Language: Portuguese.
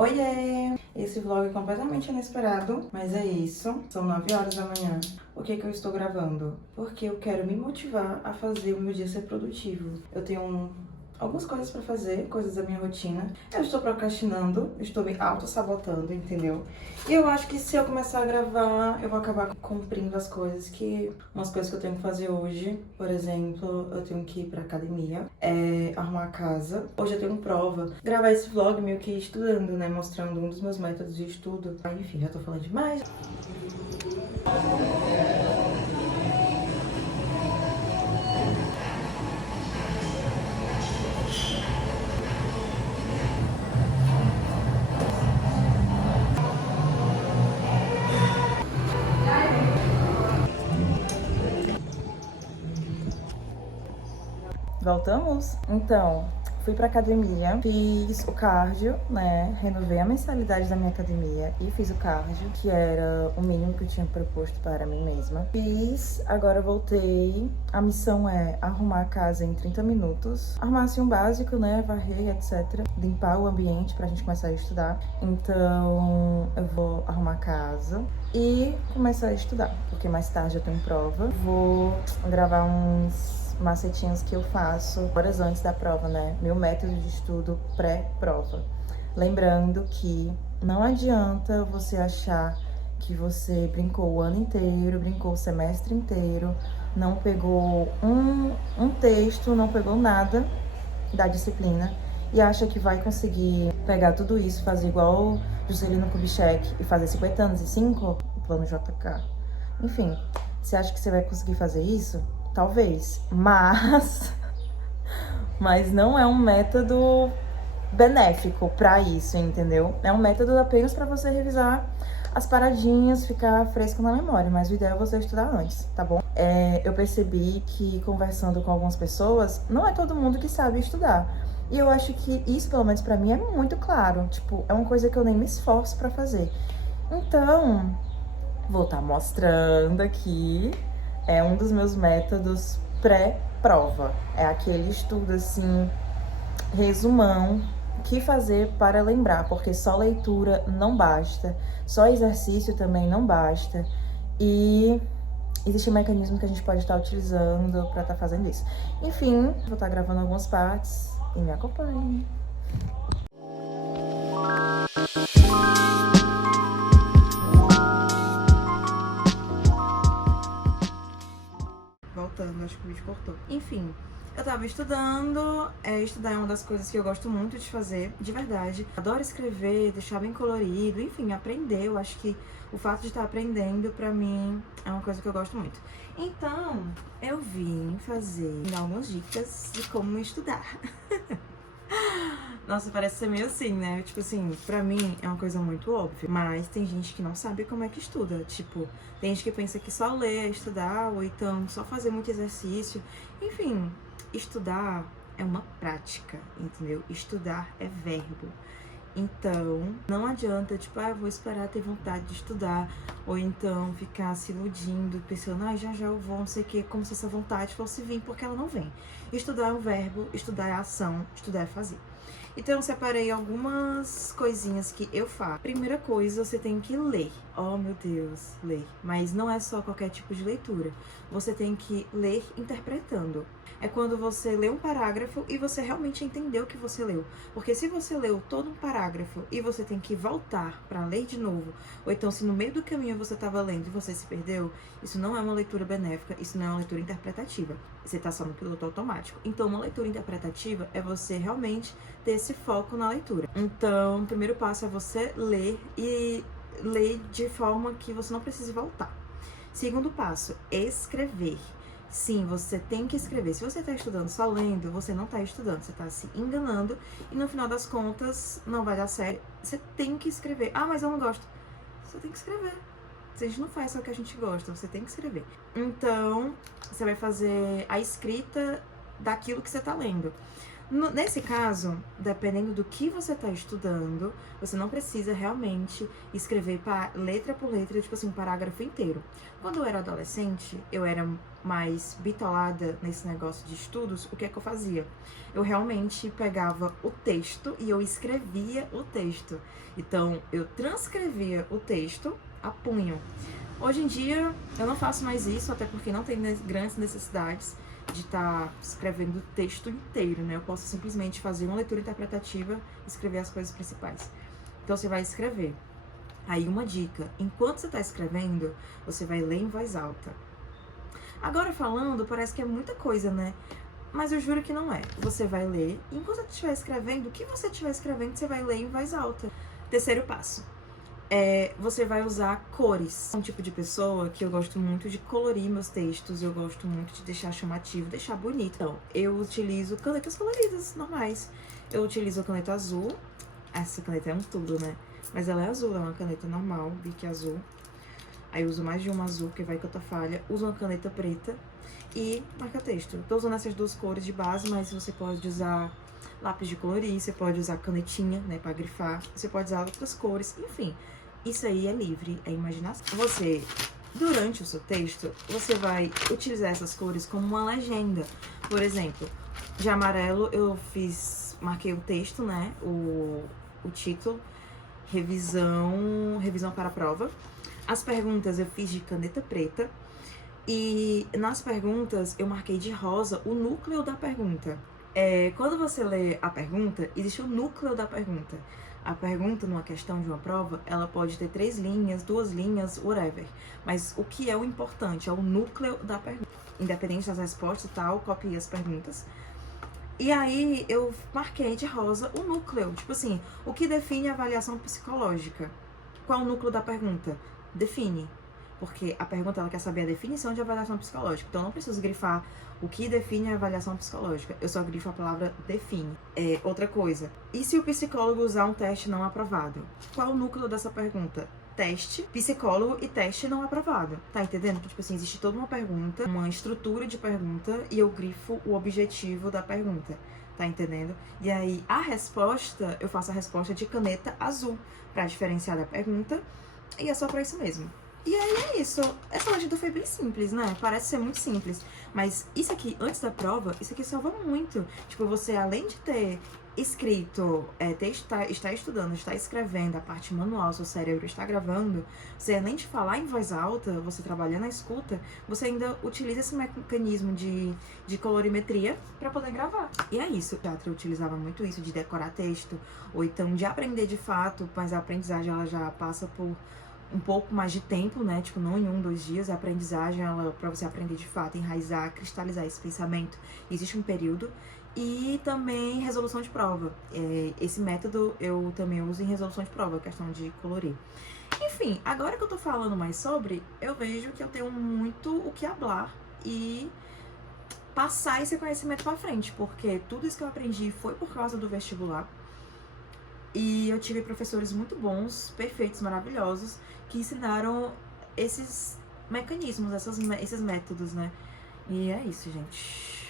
Oiê! Esse vlog é completamente inesperado, mas é isso. São 9 horas da manhã. Por que eu estou gravando? Porque eu quero me motivar a fazer o meu dia ser produtivo. Eu tenho algumas coisas pra fazer, coisas da minha rotina. Eu estou procrastinando, estou me auto-sabotando, entendeu? E eu acho que se eu começar a gravar, eu vou acabar cumprindo as coisas umas coisas que eu tenho que fazer hoje. Por exemplo, eu tenho que ir pra academia, arrumar a casa. Hoje eu tenho prova. Gravar esse vlog meio que estudando, né? Mostrando um dos meus métodos de estudo. Enfim, já tô falando demais. Voltamos? Então, fui pra academia, fiz o cardio, né? Renovei a mensalidade da minha academia e fiz o cardio, que era o mínimo que eu tinha proposto para mim mesma. Fiz, agora voltei. A missão é arrumar a casa em 30 minutos. Arrumar assim um básico, né? Varrer, etc. Limpar o ambiente pra gente começar a estudar. Então, eu vou arrumar a casa e começar a estudar, porque mais tarde eu tenho prova. Vou gravar uns macetinhos que eu faço horas antes da prova, né? Meu método de estudo pré-prova. Lembrando que não adianta você achar que você brincou o ano inteiro, brincou o semestre inteiro, não pegou um texto, não pegou nada da disciplina e acha que vai conseguir pegar tudo isso, fazer igual Juscelino Kubitschek e fazer 50 anos e 5, o plano JK. Enfim, você acha que você vai conseguir fazer isso? Talvez, mas não é um método benéfico pra isso, entendeu? É um método apenas pra você revisar as paradinhas, ficar fresco na memória, mas o ideal é você estudar antes, tá bom? Eu percebi que conversando com algumas pessoas, não é todo mundo que sabe estudar. E eu acho que isso, pelo menos pra mim, é muito claro. Tipo, é uma coisa que eu nem me esforço pra fazer. Então, vou estar mostrando aqui. É um dos meus métodos pré-prova. É aquele estudo, assim, resumão, o que fazer para lembrar, porque só leitura não basta, só exercício também não basta, e existe um mecanismo que a gente pode estar utilizando para estar fazendo isso. Enfim, vou estar gravando algumas partes e me acompanhe. Voltando, acho que o vídeo cortou. Enfim, eu tava estudando, estudar é uma das coisas que eu gosto muito de fazer, de verdade. Adoro escrever, deixar bem colorido, enfim, aprender. Eu acho que o fato de estar aprendendo, pra mim, é uma coisa que eu gosto muito. Então, eu vim dar algumas dicas de como estudar. Nossa, parece ser meio assim, né? Tipo assim, pra mim é uma coisa muito óbvia. Mas tem gente que não sabe como é que estuda. Tipo, tem gente que pensa que só ler é estudar, ou então só fazer muito exercício. Enfim, estudar é uma prática, entendeu? Estudar é verbo. Então, não adianta, tipo, eu vou esperar ter vontade de estudar, ou então ficar se iludindo, pensando, já eu vou, não sei o que, como se essa vontade fosse vir, porque ela não vem. Estudar é um verbo, estudar é ação, estudar é fazer. Então, eu separei algumas coisinhas que eu faço. Primeira coisa, você tem que ler. Oh, meu Deus, ler. Mas não é só qualquer tipo de leitura. Você tem que ler interpretando. É quando você lê um parágrafo e você realmente entendeu o que você leu. Porque se você leu todo um parágrafo e você tem que voltar para ler de novo, ou então se no meio do caminho você estava lendo e você se perdeu, isso não é uma leitura benéfica, isso não é uma leitura interpretativa. Você está só no piloto automático. Então, uma leitura interpretativa é você realmente ter esse foco na leitura. Então, o primeiro passo é você ler e ler de forma que você não precise voltar. Segundo passo, escrever. Sim, você tem que escrever. Se você está estudando só lendo, você não está estudando, você está se enganando e no final das contas não vai dar certo. Você tem que escrever. Mas eu não gosto. Você tem que escrever. A gente não faz só o que a gente gosta, você tem que escrever. Então, você vai fazer a escrita daquilo que você está lendo. Nesse caso, dependendo do que você está estudando, você não precisa realmente escrever letra por letra, tipo assim, um parágrafo inteiro. Quando eu era adolescente, eu era mais bitolada nesse negócio de estudos, o que é que eu fazia? Eu realmente pegava o texto e eu escrevia o texto. Então, eu transcrevia o texto a punho. Hoje em dia, eu não faço mais isso, até porque não tem grandes necessidades de estar escrevendo o texto inteiro, né? Eu posso simplesmente fazer uma leitura interpretativa e escrever as coisas principais. Então, você vai escrever. Aí, uma dica: enquanto você está escrevendo, você vai ler em voz alta. Agora, falando, parece que é muita coisa, né? Mas eu juro que não é. Você vai ler, e enquanto você estiver escrevendo, o que você estiver escrevendo, você vai ler em voz alta. Terceiro passo. Você vai usar cores. Sou um tipo de pessoa que eu gosto muito de colorir meus textos, eu gosto muito de deixar chamativo, deixar bonito. Então, eu utilizo canetas coloridas normais. Eu utilizo a caneta azul. Essa caneta é um tudo, né? Mas ela é azul, é uma caneta normal, Bic azul. Aí eu uso mais de uma azul, porque vai que outra falha. Uso uma caneta preta e marca-texto. Tô usando essas duas cores de base, mas você pode usar lápis de colorir, você pode usar canetinha, né, pra grifar. Você pode usar outras cores, enfim. Isso aí é livre, é imaginação. Você, durante o seu texto, você vai utilizar essas cores como uma legenda. Por exemplo, de amarelo eu marquei o texto, né, o título, revisão para a prova. As perguntas eu fiz de caneta preta. E nas perguntas eu marquei de rosa o núcleo da pergunta. Quando você lê a pergunta, existe o núcleo da pergunta. A pergunta, numa questão de uma prova, ela pode ter 3 linhas, 2 linhas, whatever. Mas o que é o importante é o núcleo da pergunta. Independente das respostas e tal, copie as perguntas. E aí eu marquei de rosa o núcleo. Tipo assim, o que define a avaliação psicológica? Qual é o núcleo da pergunta? Define. Porque a pergunta, ela quer saber a definição de avaliação psicológica. Então, eu não preciso grifar o que define a avaliação psicológica. Eu só grifo a palavra define. Outra coisa. E se o psicólogo usar um teste não aprovado? Qual o núcleo dessa pergunta? Teste, psicólogo e teste não aprovado. Tá entendendo? Tipo assim, existe toda uma pergunta, uma estrutura de pergunta, e eu grifo o objetivo da pergunta. Tá entendendo? E aí, a resposta, eu faço a resposta de caneta azul, pra diferenciar da pergunta. E é só pra isso mesmo. E aí é isso. Essa legenda foi bem simples, né? Parece ser muito simples. Mas isso aqui, antes da prova, isso aqui salva muito. Tipo, você, além de ter escrito, está estudando, está escrevendo, a parte manual, seu cérebro está gravando, você, além de falar em voz alta, você trabalhando na escuta, você ainda utiliza esse mecanismo de colorimetria para poder gravar. E é isso. O teatro utilizava muito isso, de decorar texto, ou então de aprender de fato, mas a aprendizagem, ela já passa por um pouco mais de tempo, né? Tipo, não em 1, 2 dias. A aprendizagem, ela, pra você aprender de fato, enraizar, cristalizar esse pensamento, existe um período. E também resolução de prova. Esse método eu também uso em resolução de prova, a questão de colorir. Enfim, agora que eu tô falando mais sobre, eu vejo que eu tenho muito o que falar e passar esse conhecimento pra frente, porque tudo isso que eu aprendi foi por causa do vestibular. E eu tive professores muito bons, perfeitos, maravilhosos, que ensinaram esses mecanismos, esses métodos, né? E é isso, gente.